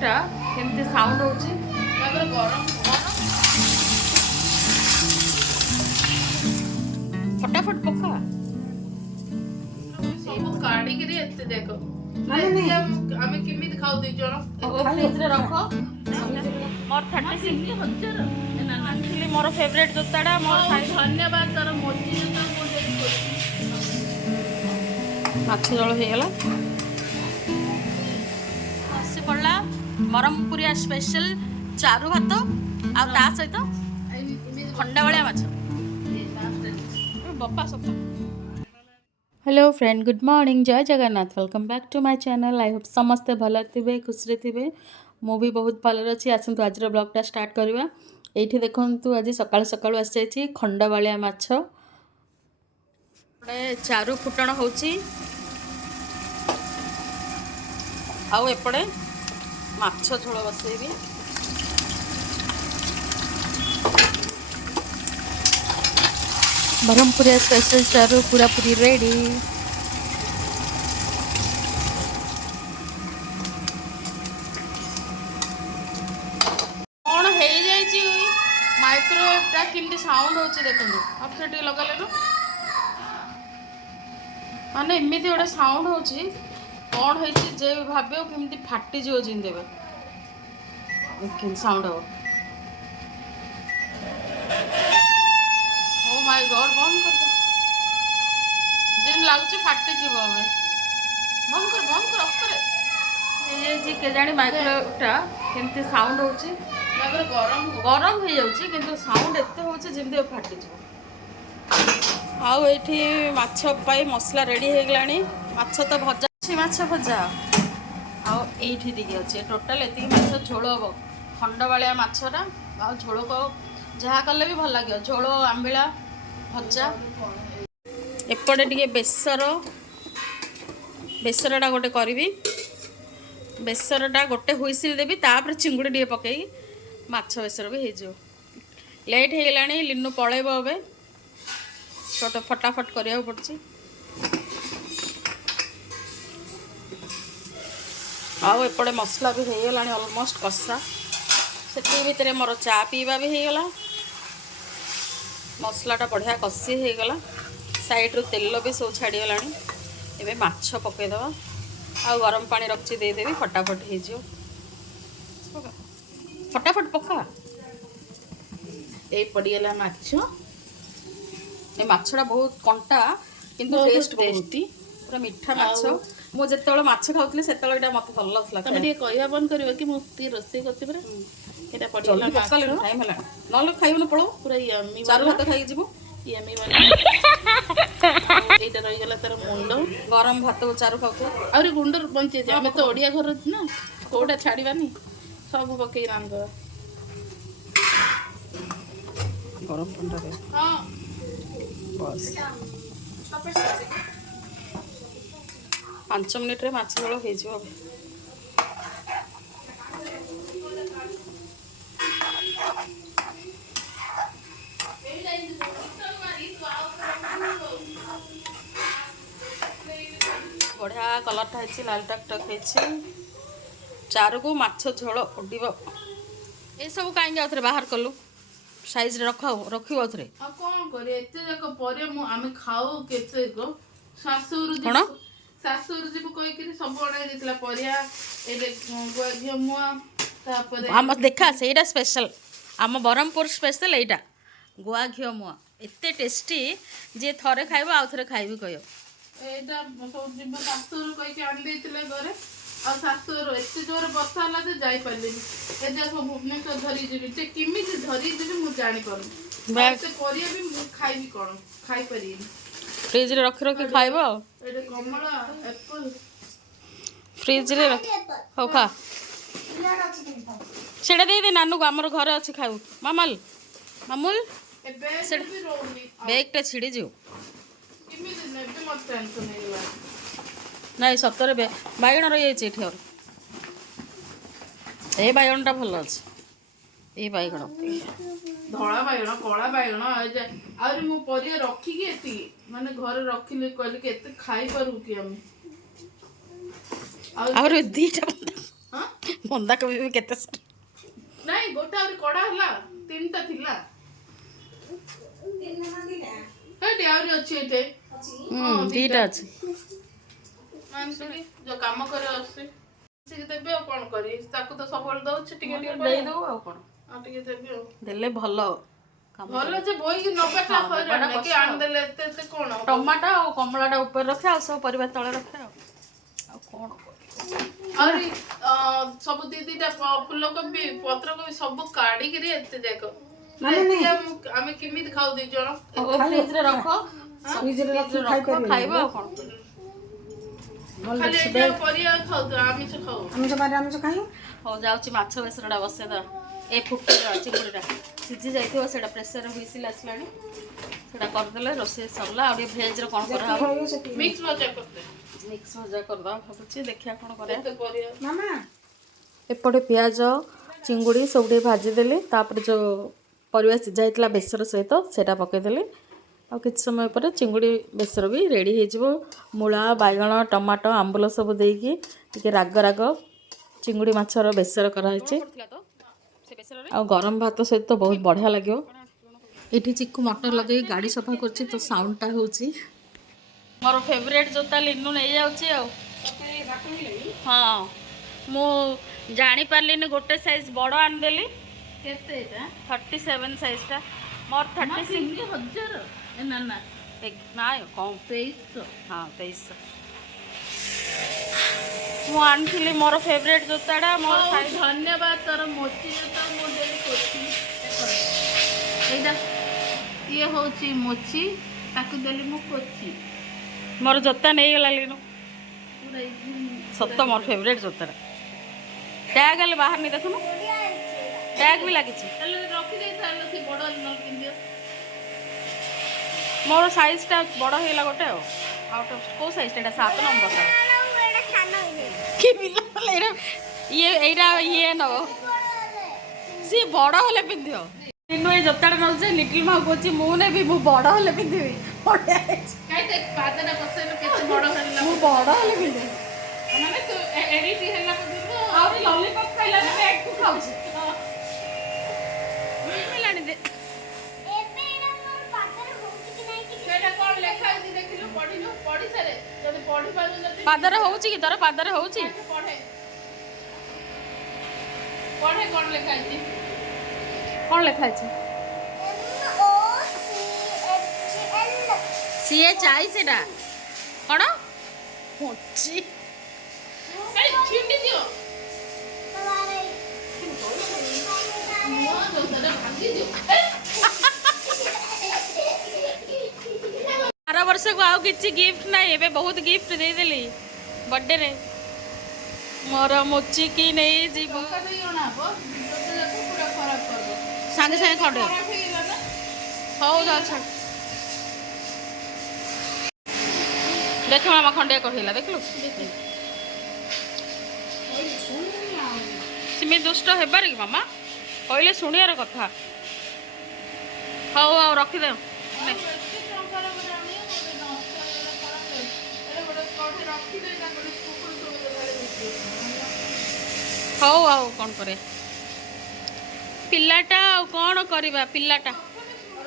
केमती साउंड होची गरम फटाफट पका सब काढ़ी के एते देखो हमें किमित खाउ दे जण फ्रिज रे रखो मोर 36 एक्चुअली मोर फेवरेट जोताडा मोर धन्यवाद तार मोची जोता मो देख माछ जळ हे गेला आसी पडला बरमपुरिया स्पेशल चारू भात आ ता सहित खंडा वालिया माछ बप्पा सब। हेलो फ्रेंड गुड मॉर्निंग जय Jagannath welcome back to my channel I hope समस्ते भल थे खुशी थे मु भी बहुत भल अच्छी आसतु आज ब्लॉगटा स्टार्ट करवा ये देखु आज सका सका आसी खंडा वालिया माछ चारू फुटण होची आउ एपड़े माछ झोल बसैबी बरमपुरिया स्पेशल चारू पूरा पूरी रेडी कौन हो जाइए माइक्रोवेवटा केमती साउंड होची देखो आप से लगा ले माने एमती गोटे साउंड होची कौन हो भाव केमती फाटी जीव जिंदेबे साउंड हो ओ माय गॉड बंद कर जिन लागुची फाटी जीव हमें बंद कर ऑफ करे ये के जानी माइक्रोवेवटा केमती साउंड होची गरम हो जाउची किंतु साउंड एते होची जिंदे फाटी जीव आउ एठी माछ पाई मसला रेडी हो गलानी माछ तो भजा माछ भजा आउ एठी दिगे अच्छे टोटाल एति माछ झोल हम खंड वालिया माछरा आ झोल को जहाँ कले भी भल लगे झोल आंबिला भजा एपटे टिके बेसरटा गोटे करी बेसरटा गोटे हुइसिल देवी तापर चिंगुड़ी टे पकई माछ बेसर भी हो लेट हो गलानी लिनू पलैब ए छोट फटाफट करिया पड़ची आउ एपटे मसला भी हो गलानी ऑलमोस्ट कषा से भितर मोर चा पीवा भी हो गला मसलाटा बढ़िया कषी हो गला साइड्रु तेल भी सब छाड़गला एवं माछ पकईदवा आ गरम पानी रखी देदेवी फटाफट हो फटाफट पका ये पड़गला माछ ये माछटा बहुत कंटा किंतु टेस्ट टेस्टी पूरा मीठा माछ मु जेतेबेले माछ खाउतली सेतेबेले एटा मते भल लागला तमे टिके कहया बंद करबो कि मु ती रोसे करते परे एटा पड़गला माछ टाइम हला नलो खाइबो न पळो पूरा यम्मी चार भात खाइ जिवो यम्मी वाला एटा रहि गेला तर मुंड गरम भात चारू खाउतो आउरी गुंडर बंचे जे हमें तो ओडिया घर ना कोडा छाड़ीबानी सब पकई रांदो गरम ठंडा रे हां बस 5 मिनिट रे माछ झोल हो जिवो बढ़िया कलरटा है लाल टक है चारू को माछ झोल उड्ड ये सब कहीं आउे बाहर कलु साइज रखियो आउे कौन कर आम खाऊ के शाशुर शाशुर जीव कहीकि सब अणाई परिया गुआ घी मुआ देखा से स्पेशल आम बरमपुर स्पेशल एटा गुआ घी मुआ एते टेस्टी जे थरे खाइबो आउ थरे खाइबी कहियो एटा सब जीव शाशुर कहीकि आन देथिले घरे आ शाशुर एते जोर बर्षा हला जे जाई पारलिनी एजा सब भुवनेश्वर धरी जीवी जे किमिति धरी जीवी मु जानि करू एते परिया भी मु खाइबी कोन खाइ परिनी फ्रिज रे रख रखी खाइबो एटा कमला एप्पल फ्रिज रे रख हो खा सेटा दे दे नानू को हमर घरे अछि खाउ मामल मामुल बैगटा छिड़ी जीव नहीं सतरे बैगण रही जाइए और ये बैगणटा भल अच्छे ये बैगण धला बैगण कला बैगण आउरी मु परिया रखिकी एति माने घर रखिले कहले कि एते खाई पारू कि हम आउरी दीटा हां बंधाकोबी भी केते नहीं गोटा और कड़ा हला तीनटा थिला हेडी आउरी अछि एते दीटा अछि मानसी जो काम करे अछि से देबे कोन करी ताको तो सबल दउछ टिके टिके दे दो आ कोन आ टिके देबे देले भलो भलो जे बोई कि नबेटा खैरा कि आन देले एते कोन टमाटा और कमलाटा ऊपर रखे आ सब परिबा तळे रखे आ कोन अरे सब दीदीटा फूलकोबी पत्रकोबी सब काढ़ी करी एते देखो आमे किमित खाउ दी जण फ्रिज रे रखो फ्रिज रे रखो खाइबो आ कोन खाली एटा परिया खाउ तो आमिष खाउ आमिष खाइयो हो जाउची माछ बेसरडा बसे द ए फुटे चिंगुडीटा सिझी जाइथिबो सेटा प्रेशर रे हुइसिल आसलानी सेटा कर देले रोसे सरला आ भेज रे कोन करा मिक्स भजा करते मिक्स भजा कर दा भाबुची देखिया कोन करे मामा एपटे प्याज चिंगुड़ी सब भाजी देली तापर जो परिवा सिझा होता बेसर सहित सेटा पकईदेली आ किसी समय पर चिंगुड़ी बेसर भी रेडी हो मूला बैगण टमाटो आंबुल सब देकी टे राग राग चिंगुड़ी माछर बेसर कराई आ गरम भात सहित तो बहुत बढ़िया लगे ये चिक्कू मटर लगे गाड़ी सफा कर तो साउंडटा हो मोर फेवरेट जोता लिनू नहीं जाऊँगी हाँ मु जानी पारलिनी गोटे साइज बड़ आनदेली 37 साइजटा मोर 36 ना ना ना कम 2300 हाँ 2300 मु आनी मोर फेवरेट जोताटा मोर धन्यवाद तोर मोची जोता मु देली कोची एटा ये होची मोची ताकू देली मु कोची मोर जोता नहीं गला लिनु सत्य मोर फेवरेट जोताटा टैग हेल्ले बाहर नहीं देखुन टैग भी लगी रखी दे सी बड़ न किंदियो मोर साइजटा बड़ होइला गोटे आउट ऑफ को साइजटा 7 नंबर ये एटा ये नब सी बड़ होले पिंदियो इनु ए जोताटा न जे लिटिल माउ कोची मु ने भी मु बड़ होले पिंदिबी बढिया काई देख पादना कसैले केते बड़ होला मु बड़ होले पिंदिबी माने तो एडिटी हैला पदिनो और लॉलीपॉप खाइला ने एक को खाउछ मिलानी दे पादर होउची कि तोर पादर होउची पढ़े कोन लिखा छी कोन लिखा छी CHI सेटा कोन होची ए छिंडी दियो मुआ जोता भागी दियो 12 वर्ष को आउ किसी गिफ्ट ना एबे बहुत गिफ्ट दे देली बर्थडे रे मोर मोची की नहीं जीव सांगे सांगे खड़े हो जा छड़ देख मामा खंडे कहला देखलु सिमी दुष्ट हेबार कि मामा कहले सुनियार कथा हौ आ रखी दे हौ आओ कौन करे पिलाटा कौन करवा पिलाटा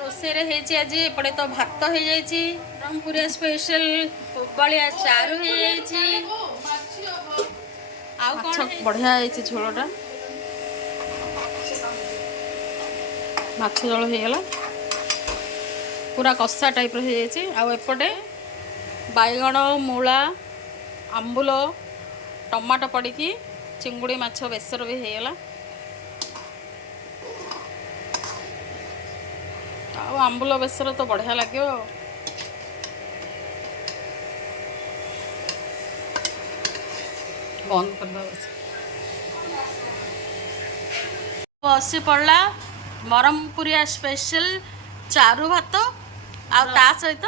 रोषे आज एपटे तो भात हो जाइए ब्रह्मपुरिया स्पेशल बालिया चारू हो बढ़िया झोलटा माछ झोल हो गला पूरा कषा टाइप हो जापटे बैगण मूला आंबुल टमाटो पड़ी चिंगुड़ी माछ बेसर भी होगला आंबुल बेसर तो बढ़िया लगे बंद कर बसी पड़ा ब्रह्मपुरिया स्पेशल चारू भात आ सहित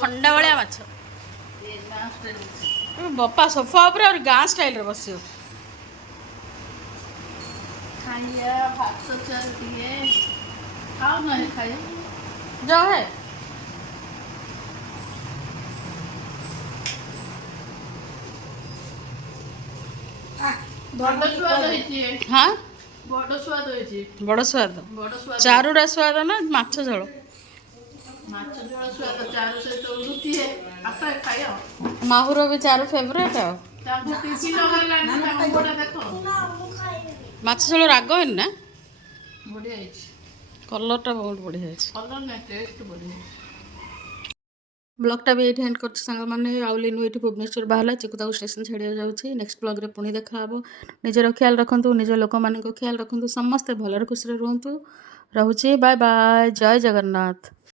खंडा भाया माछ बापा सोफा ऊपर और गाँ स्टाइल रे बस खाइया भात चल दिए खाओ नहीं खाइए जो है ବଡ଼ ସ୍ୱାଦ ହେଇଛି हाँ ବଡ଼ ସ୍ୱାଦ ହେଇଛି बड़ स्वाद ବଡ଼ ସ୍ୱାଦ चारुरा स्वाद ना माछ झोल ମାଛ ଝୋଳ ସ୍ୱାଦ ଚାରୁ ସହିତ ରୁଟି ଆସ ଖାଇବ माहुर भी चारू फेवरेट है ତାଙ୍କୁ ଟିଭି ଲଗାଇଲାନି ତାଙ୍କ ଗୋଟା ଦେଖ माछ झोल राग है ना ବଢ଼ିଆ ହେଇଛି कलरटा बहुत बढ़िया है କଲର୍ ନା ଟେଷ୍ଟ ବଢ଼ିଆ ହେଇଛି ब्लॉगटा भी ये एंड कर सांग मैंने आउलिनु ये भुवनेश्वर बाहर चिकुता स्टेशन छाड़ा जाऊँगी नेक्स्ट ब्लॉग रे पुणी देखा निजर ख्याल रखु निज लोक मान ख्याल रखु समस्ते भलरे खुशी रुहतु रोचे बाय बाय जय जगन्नाथ।